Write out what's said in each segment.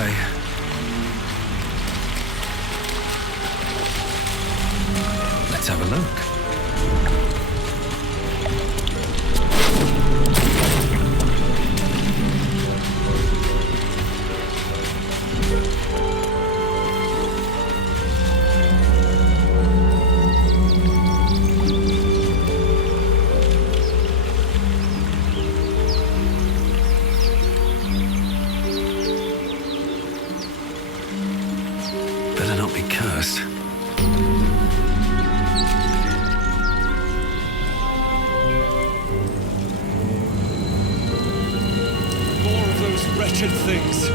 way. Let's have a look. Better not be cursed. More of those wretched things.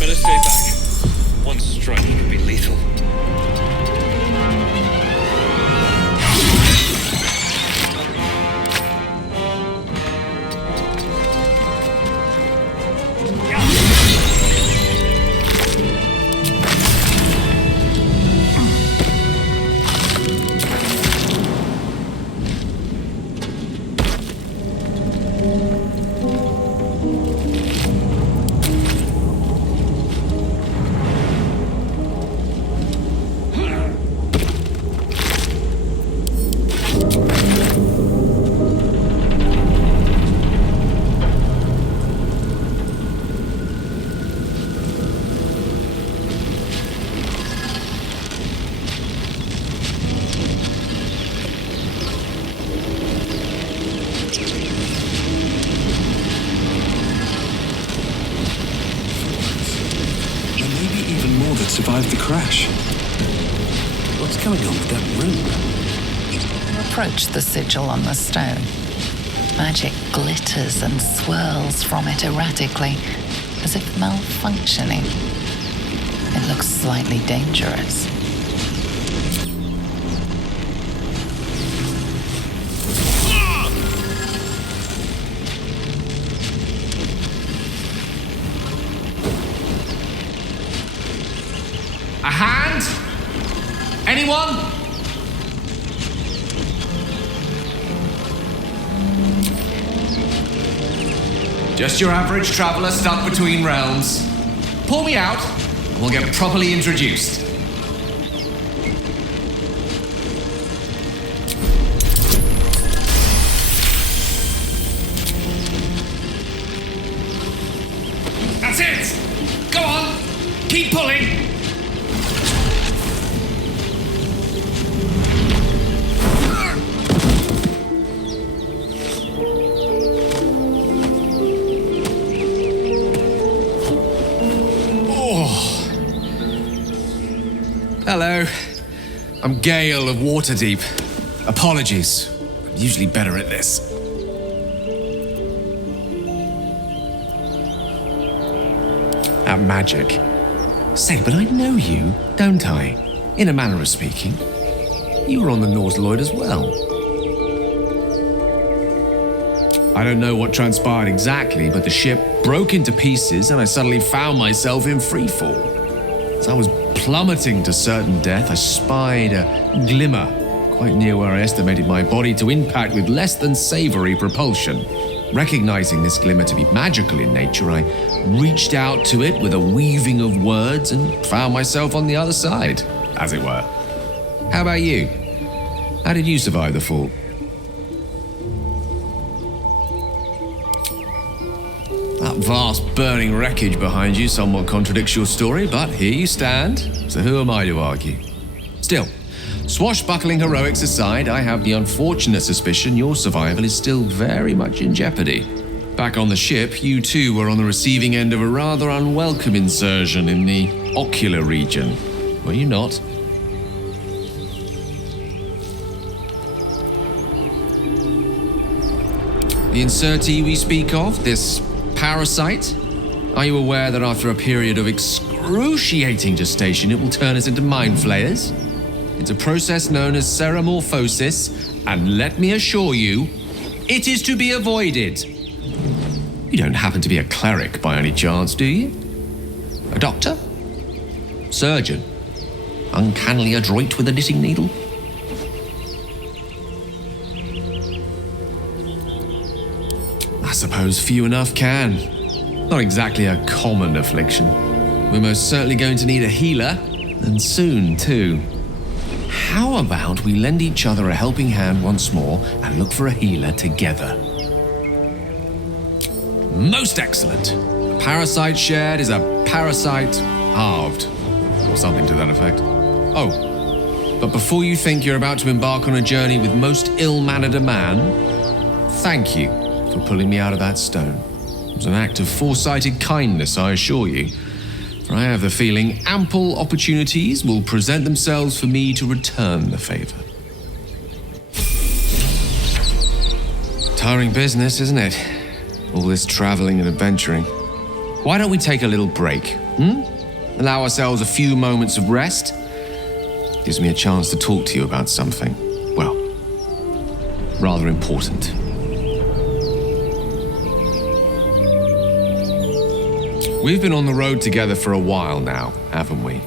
Better stay back. One strike could be lethal. That survived the crash. What's going on with that room? Approach the sigil on the stone. Magic glitters and swirls from it erratically, as if malfunctioning. It looks slightly dangerous. A hand? Anyone? Just your average traveler stuck between realms. Pull me out, and we'll get properly introduced. That's it! Go on! Keep pulling! Hello. I'm Gale of Waterdeep. Apologies. I'm usually better at this. At magic. Say, but I know you, don't I? In a manner of speaking. You were on the Nautiloid as well. I don't know what transpired exactly, but the ship broke into pieces and I suddenly found myself in freefall. As I was plummeting to certain death, I spied a glimmer quite near where I estimated my body to impact with less than savory propulsion. Recognizing this glimmer to be magical in nature, I reached out to it with a weaving of words and found myself on the other side, as it were. How about you? How did you survive the fall? That vast burning wreckage behind you somewhat contradicts your story, but here you stand, so who am I to argue? Still, swashbuckling heroics aside, I have the unfortunate suspicion your survival is still very much in jeopardy. Back on the ship, you too were on the receiving end of a rather unwelcome insertion in the ocular region, were you not? The insertee we speak of, this parasite? Are you aware that after a period of excruciating gestation, it will turn us into mind flayers? It's a process known as ceremorphosis, and let me assure you, it is to be avoided. You don't happen to be a cleric by any chance, do you? A doctor? Surgeon? Uncannily adroit with a knitting needle? suppose few enough can. Not exactly a common affliction. We're most certainly going to need a healer, and soon, too. How about we lend each other a helping hand once more and look for a healer together? Most excellent. A parasite shared is a parasite halved, or something to that effect. Oh, but before you think you're about to embark on a journey with most ill-mannered a man, thank you for pulling me out of that stone. It was an act of foresighted kindness, I assure you. For I have the feeling ample opportunities will present themselves for me to return the favor. Tiring business, isn't it? All this traveling and adventuring. Why don't we take a little break, Allow ourselves a few moments of rest? Gives me a chance to talk to you about something, well, rather important. We've been on the road together for a while now, haven't we?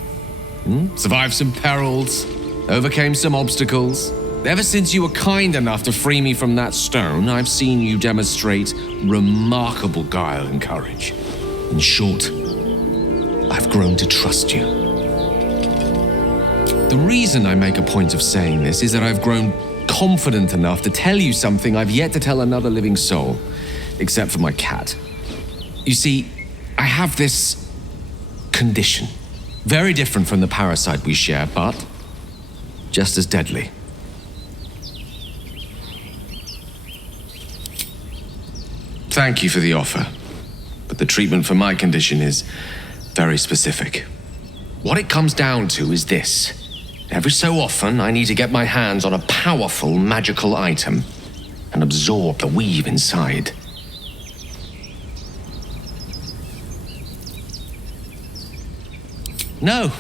Survived some perils, overcame some obstacles. Ever since you were kind enough to free me from that stone, I've seen you demonstrate remarkable guile and courage. In short, I've grown to trust you. The reason I make a point of saying this is that I've grown confident enough to tell you something I've yet to tell another living soul, except for my cat. You see, I have this condition, very different from the parasite we share, but just as deadly. Thank you for the offer, but the treatment for my condition is very specific. What it comes down to is this. Every so often, I need to get my hands on a powerful magical item and absorb the weave inside. No,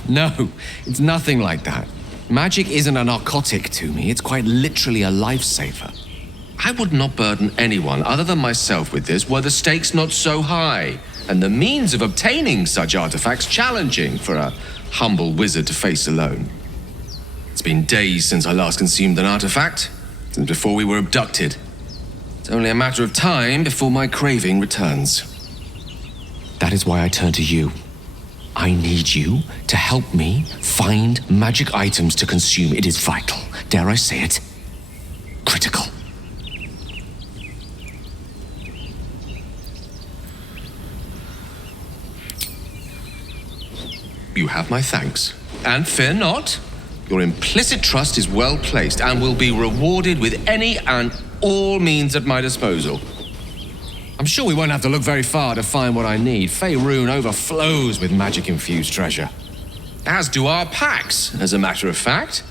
it's nothing like that. Magic isn't a narcotic to me, it's quite literally a lifesaver. I would not burden anyone other than myself with this were the stakes not so high, and the means of obtaining such artifacts challenging for a humble wizard to face alone. It's been days since I last consumed an artifact, since before we were abducted. It's only a matter of time before my craving returns. That is why I turn to you. I need you to help me find magic items to consume. It is vital, dare I say it, critical. You have my thanks. And fear not, your implicit trust is well placed and will be rewarded with any and all means at my disposal. I'm sure we won't have to look very far to find what I need. Faerun overflows with magic-infused treasure. As do our packs, as a matter of fact.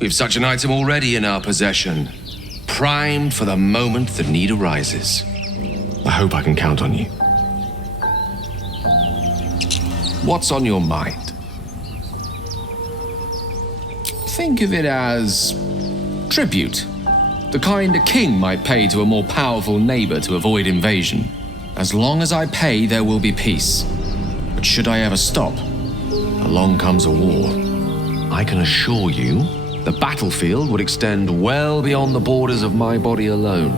We've such an item already in our possession, primed for the moment the need arises. I hope I can count on you. What's on your mind? Think of it as tribute. The kind a king might pay to a more powerful neighbor to avoid invasion. As long as I pay, there will be peace. But should I ever stop, along comes a war. I can assure you, the battlefield would extend well beyond the borders of my body alone.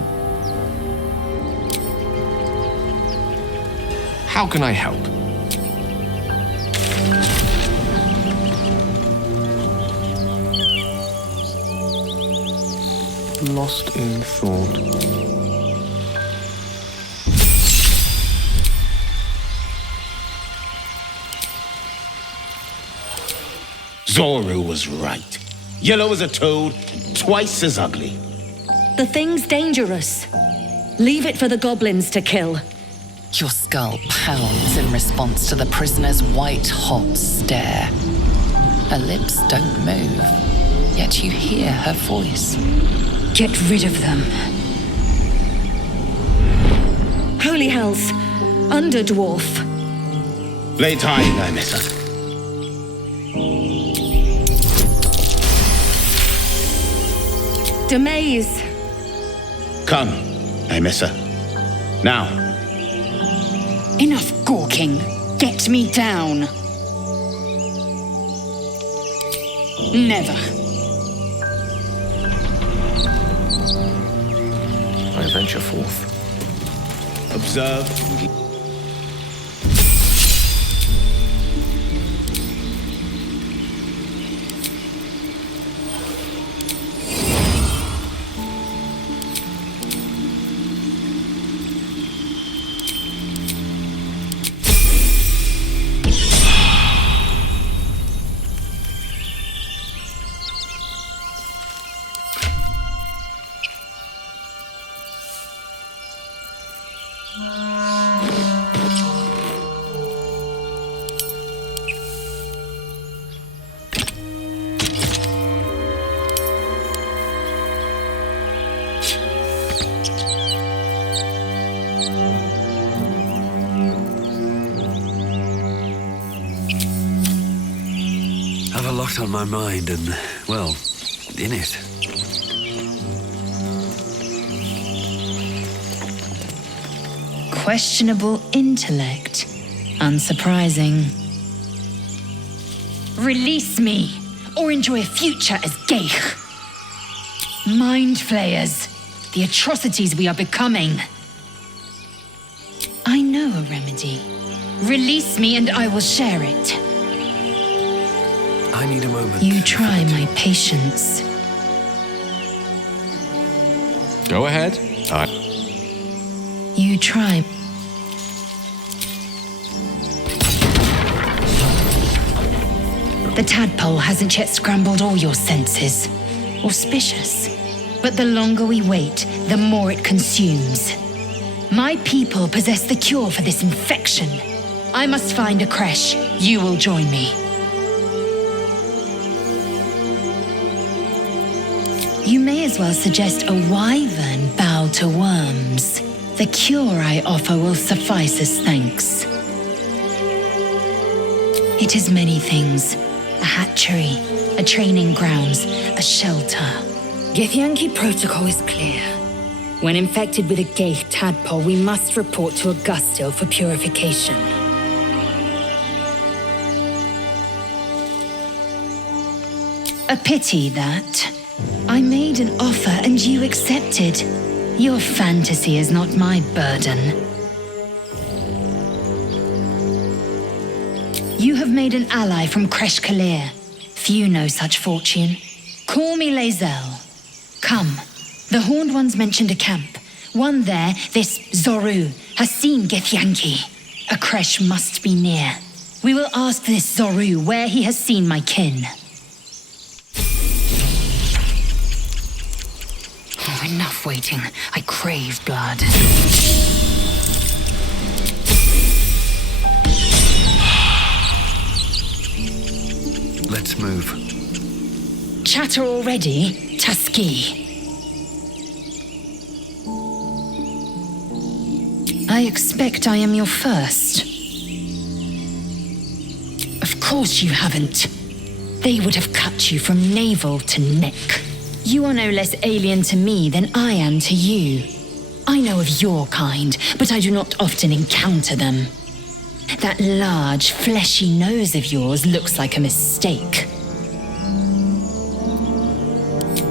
How can I help? Lost in thought. Zoru was right. Yellow as a toad, twice as ugly. The thing's dangerous. Leave it for the goblins to kill. Your skull pounds in response to the prisoner's white-hot stare. Her lips don't move, yet you hear her voice. Get rid of them. Holy hells! Underdwarf. Lay time, Nymissa. Demaze. Come, Nymissa. Now. Enough gawking. Get me down. Never. I venture forth. observe. Have a lot on my mind and, well, in it. Questionable intellect. Unsurprising. Release me, or enjoy a future as Geich. Mind flayers. The atrocities we are becoming. I know a remedy. Release me and I will share it. I need a moment. You try my patience. Go ahead. You try. The tadpole hasn't yet scrambled all your senses. Auspicious. But the longer we wait, the more it consumes. My people possess the cure for this infection. I must find a creche. You will join me. You may as well suggest a wyvern bow to worms. The cure I offer will suffice as thanks. It is many things. A hatchery, a training grounds, a shelter. Githyanki protocol is clear. When infected with a Geich tadpole, we must report to Augustil for purification. A pity that. I made an offer and you accepted. Your fantasy is not my burden. You have made an ally from Kresh Kalir. Few know such fortune. Call me Lae'zel. Come. The Horned Ones mentioned a camp. One there, this Zoru, has seen Githyanki. A Kresh must be near. We will ask this Zoru where he has seen my kin. Oh, enough waiting. I crave blood. Let's move. Chatter already, Tusky. I expect I am your first. Of course you haven't. They would have cut you from navel to neck. You are no less alien to me than I am to you. I know of your kind, but I do not often encounter them. That large, fleshy nose of yours looks like a mistake.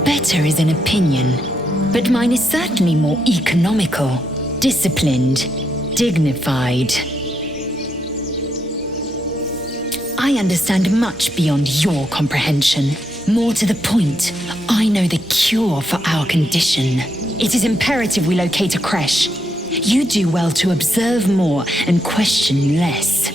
Better is an opinion, but mine is certainly more economical, disciplined, dignified. I understand much beyond your comprehension. More to the point, I know the cure for our condition. It is imperative we locate a creche. You do well to observe more and question less.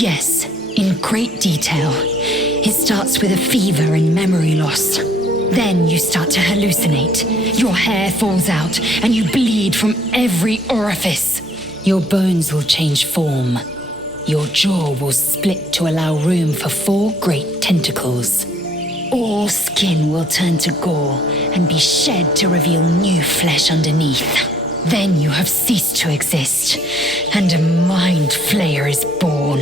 Yes, in great detail. It starts with a fever and memory loss. Then you start to hallucinate. Your hair falls out and you bleed from every orifice. Your bones will change form. Your jaw will split to allow room for 4 great tentacles. All skin will turn to gore and be shed to reveal new flesh underneath. Then you have ceased to exist, and a mind flayer is born.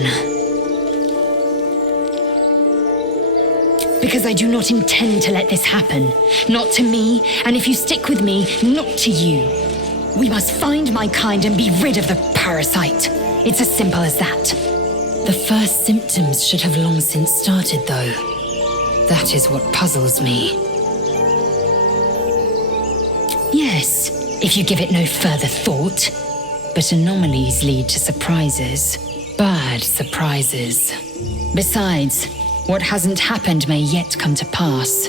Because I do not intend to let this happen. Not to me, and if you stick with me, not to you. We must find my kind and be rid of the parasite. It's as simple as that. The first symptoms should have long since started, though. That is what puzzles me. Yes, if you give it no further thought. But anomalies lead to surprises. Bad surprises. Besides, what hasn't happened may yet come to pass.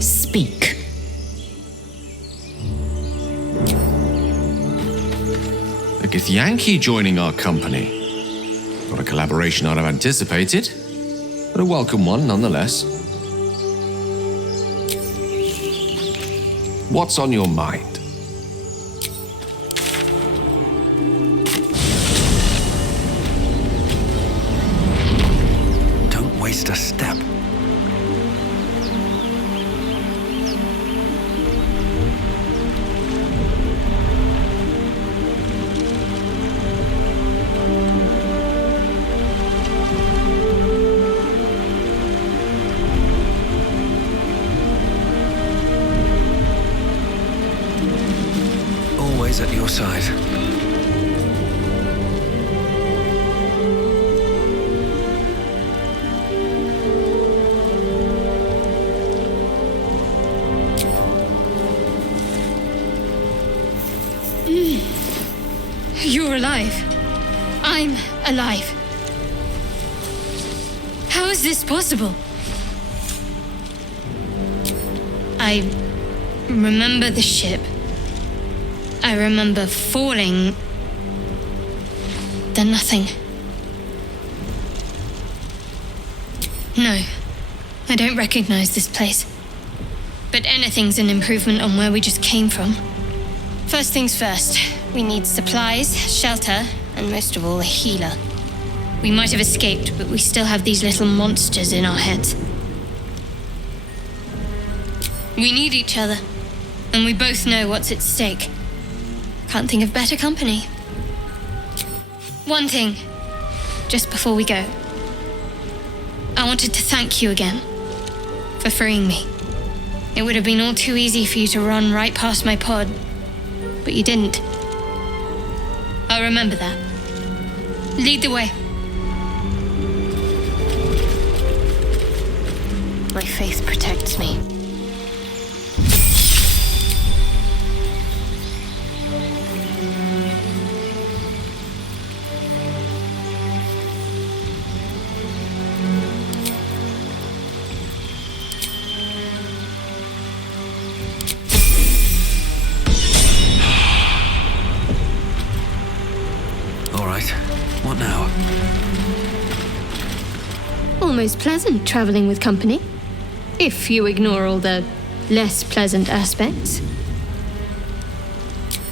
Speak. A Githyanki joining our company. Not a collaboration I'd have anticipated, but a welcome one nonetheless. What's on your mind? Don't waste a step. Always at your side. You're alive. I'm alive. How is this possible? I remember the ship. I remember falling. Then nothing. No, I don't recognize this place. But anything's an improvement on where we just came from. First things first, we need supplies, shelter, and most of all, a healer. We might have escaped, but we still have these little monsters in our heads. We need each other, and we both know what's at stake. Can't think of better company. One thing, just before we go. I wanted to thank you again for freeing me. It would have been all too easy for you to run right past my pod, but you didn't. I'll remember that. Lead the way. My faith protects me. What now? Almost pleasant traveling with company, if you ignore all the less pleasant aspects.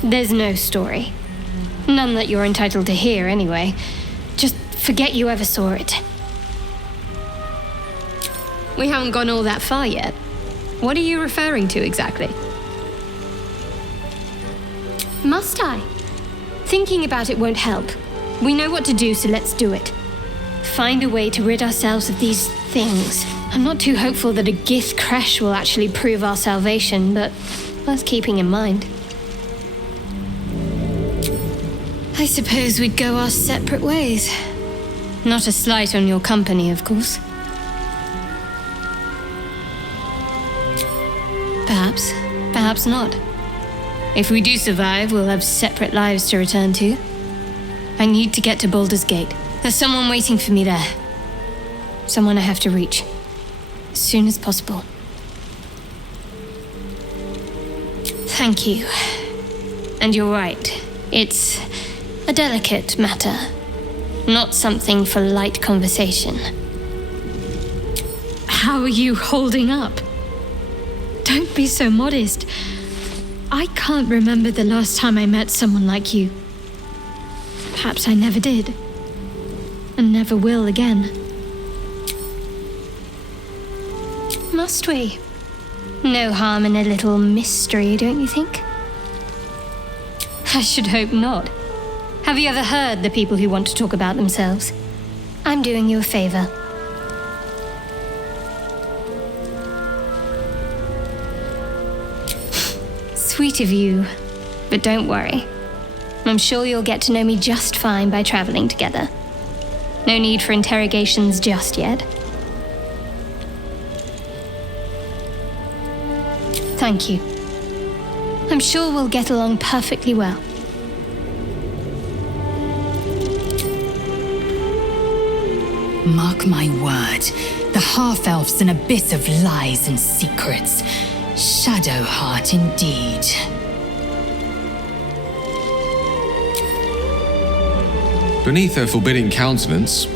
There's no story. None that you're entitled to hear, anyway. Just forget you ever saw it. We haven't gone all that far yet. What are you referring to exactly? Must I? Thinking about it won't help. We know what to do, so let's do it. Find a way to rid ourselves of these things. I'm not too hopeful that a Gith crash will actually prove our salvation, but worth keeping in mind. I suppose we'd go our separate ways. Not a slight on your company, of course. Perhaps, perhaps not. If we do survive, we'll have separate lives to return to. I need to get to Baldur's Gate. There's someone waiting for me there. Someone I have to reach. As soon as possible. Thank you. And you're right. It's a delicate matter. Not something for light conversation. How are you holding up? Don't be so modest. I can't remember the last time I met someone like you. Perhaps I never did. And never will again. Must we? No harm in a little mystery, don't you think? I should hope not. Have you ever heard the people who want to talk about themselves? I'm doing you a favor. Sweet of you, but don't worry. I'm sure you'll get to know me just fine by traveling together. No need for interrogations just yet. Thank you. I'm sure we'll get along perfectly well. Mark my word, the half-elf's an abyss of lies and secrets. Shadowheart indeed. Beneath her forbidding countenance,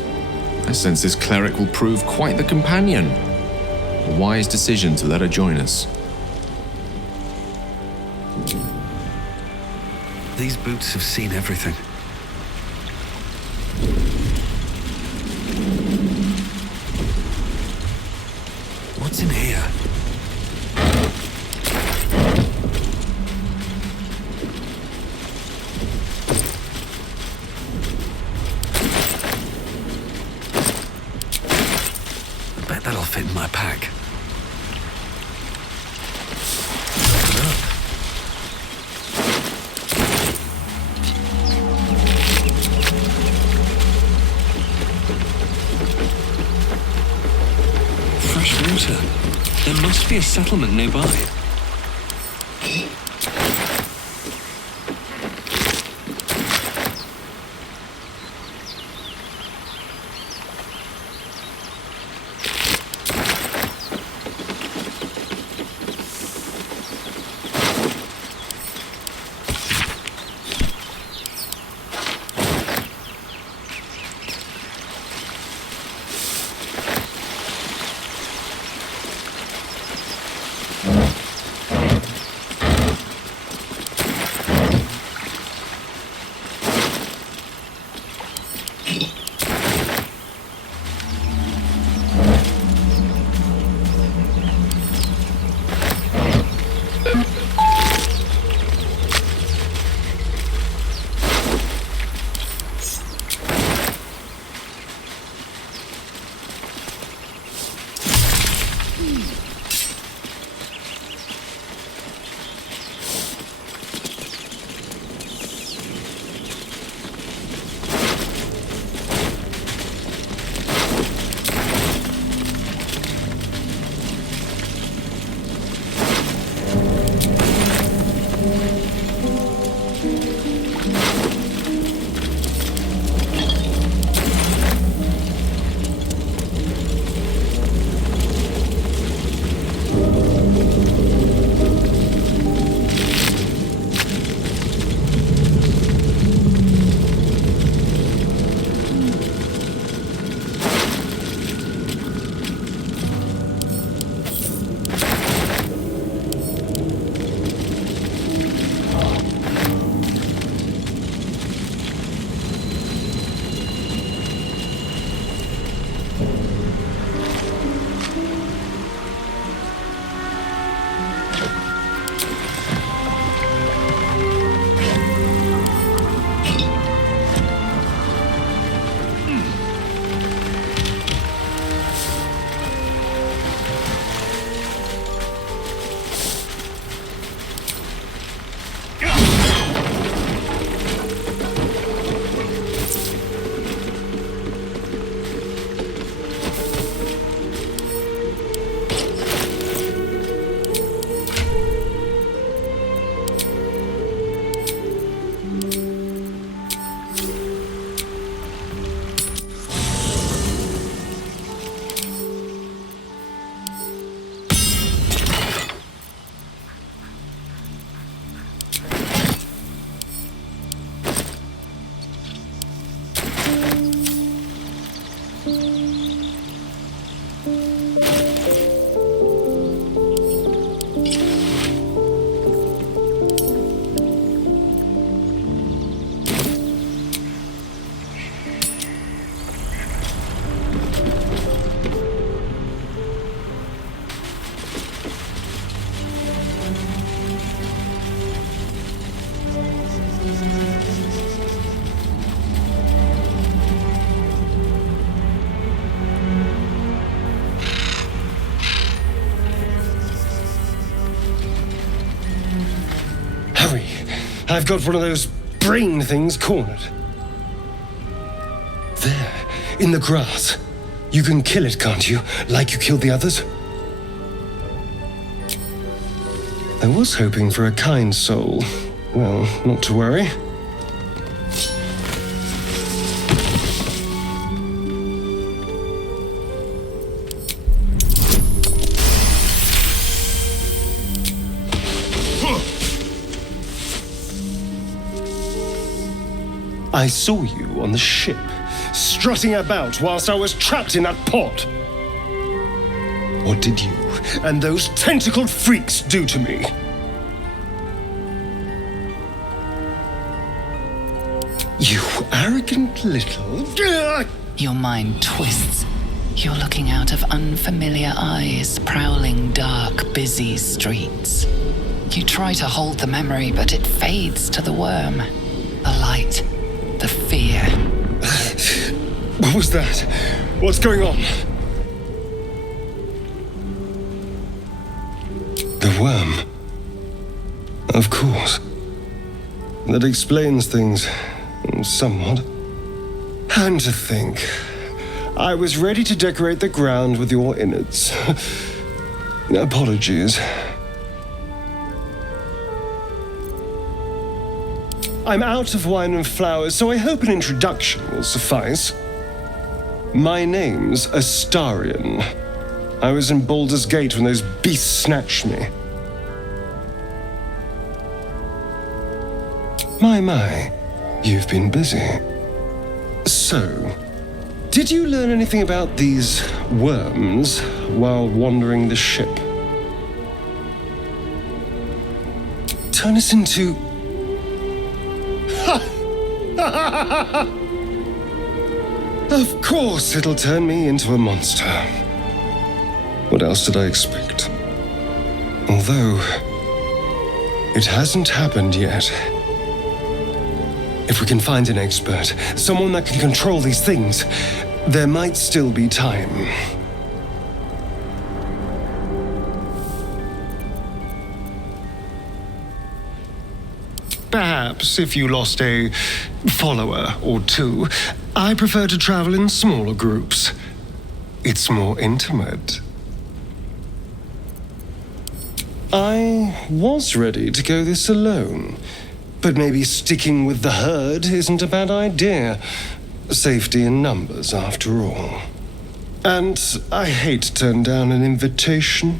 I sense this cleric will prove quite the companion. A wise decision to let her join us. These boots have seen everything. What's in here? I bet that'll fit in my pack. Open up. Fresh water. There must be a settlement nearby. I've got one of those brain things cornered. There, in the grass. You can kill it, can't you? Like you killed the others? I was hoping for a kind soul. Well, not to worry. I saw you on the ship, strutting about whilst I was trapped in that pod. What did you and those tentacled freaks do to me? You arrogant little... Your mind twists. You're looking out of unfamiliar eyes, prowling dark, busy streets. You try to hold the memory, but it fades to the worm. The light, the fear. What was that? What's going on? The worm. Of course. That explains things somewhat. And to think, I was ready to decorate the ground with your innards. Apologies. I'm out of wine and flowers, so I hope an introduction will suffice. My name's Astarion. I was in Baldur's Gate when those beasts snatched me. My, you've been busy. So, did you learn anything about these worms while wandering the ship? Turn us into... Of course it'll turn me into a monster. What else did I expect? Although, it hasn't happened yet. If we can find an expert, someone that can control these things, there might still be time. Perhaps if you lost a follower or two, I prefer to travel in smaller groups. It's more intimate. I was ready to go this alone, but maybe sticking with the herd isn't a bad idea. Safety in numbers, after all. And I hate to turn down an invitation.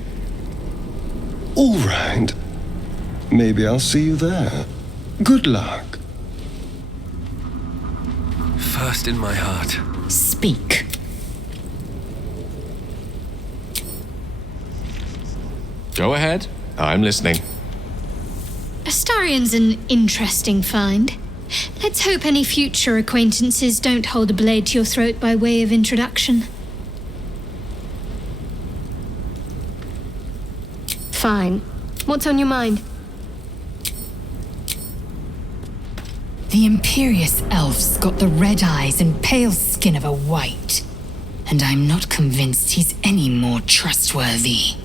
All right. Maybe I'll see you there. Good luck. First in my heart. Speak. Go ahead. I'm listening. Astarion's an interesting find. Let's hope any future acquaintances don't hold a blade to your throat by way of introduction. Fine. What's on your mind? The Imperious Elf's got the red eyes and pale skin of a white. And I'm not convinced he's any more trustworthy.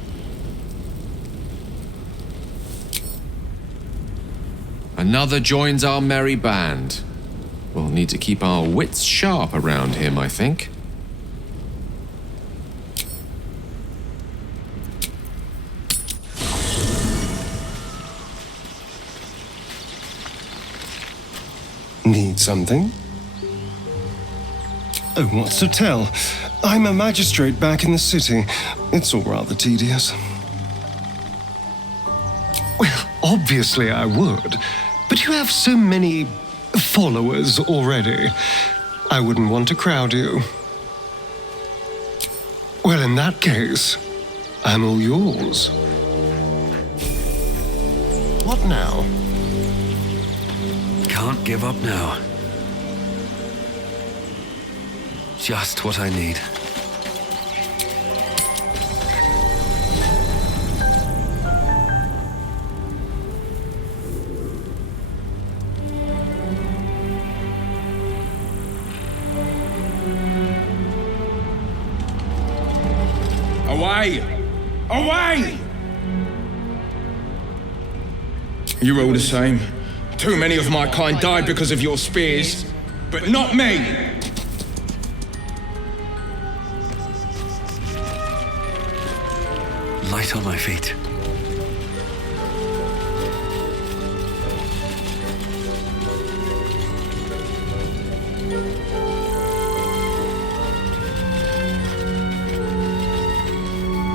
Another joins our merry band. We'll need to keep our wits sharp around him, I think. Need something? Oh, what's to tell? I'm a magistrate back in the city. It's all rather tedious. Well, obviously I would. But you have so many followers already. I wouldn't want to crowd you. Well, in that case, I'm all yours. What now? Can't give up now. Just what I need. Away! Away! You're all the same. Too many of my kind died because of your spears, but not me! Light on my feet.